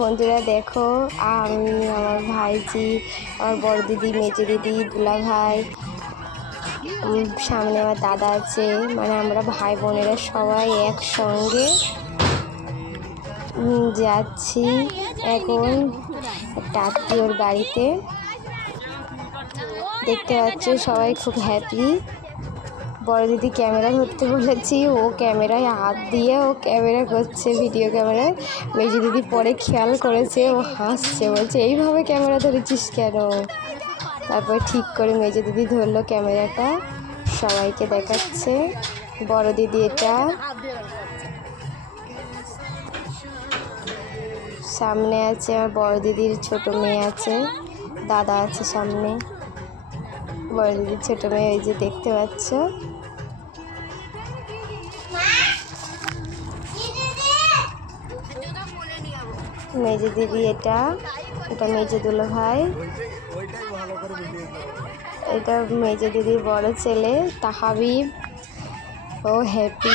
বন্ধুরা দেখো, আমি, আমার ভাইজি, আমার বড় দিদি, মেজো দিদি, দুলা ভাই সামনে আমার দাদা আছে মানে আমরা ভাই বোনেরা সবাই একসঙ্গে যাচ্ছি এখন একটা আত্মীয়র বাড়িতে। দেখতে পাচ্ছ সবাই খুব হ্যাপি বড় দিদি ক্যামেরা ধরতে বলেছি, ও ক্যামেরায় হাত দিয়ে ও ক্যামেরা করছে ভিডিও ক্যামেরায়। মেজি দিদি পরে খেয়াল করেছে, ও হাসছে, বলছে, এইভাবে ক্যামেরা ধরেছিস কেন? তারপর ঠিক করে মেজো দিদি ধরলো ক্যামেরাটা, সবাইকে দেখাচ্ছে। বড় দিদি এটা সামনে আছে আমার বড় দিদির ছোট মেয়ে আছে, দাদা আছে সামনে। বড় দিদির ছোট মেয়ে ওই যে দেখতে পাচ্ছ। মেজো দিদি এটা এটা মেজে দুলো ভাই। এটা মেজে দিদির বড় ছেলে তাহাবিব ও হ্যাপি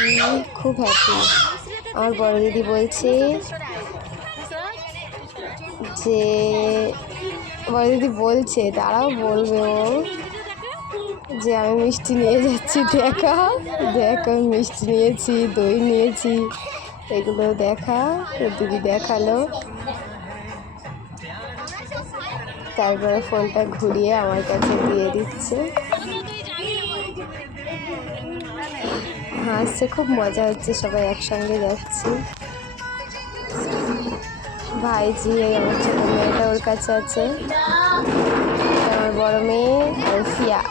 খুব হ্যাপি আমার বড় দিদি বলছে যে, বড় দিদি বলছে তারাও বলবে ও, যে আমি মিষ্টি নিয়ে যাচ্ছি, দেখা। দেখ, আমি মিষ্টি নিয়েছি, দই নিয়েছি। এগুলো দেখা দিদি দেখাল। তারপরে ফোনটা ঘুরিয়ে আমার কাছে দিয়ে দিচ্ছে। হাসছে, খুব মজা হচ্ছে, সবাই একসঙ্গে যাচ্ছি। ভাইজি আমার ছোট মেয়েটা ওর কাছে আছে। আমার বড় মেয়ে, আর ফিয়া।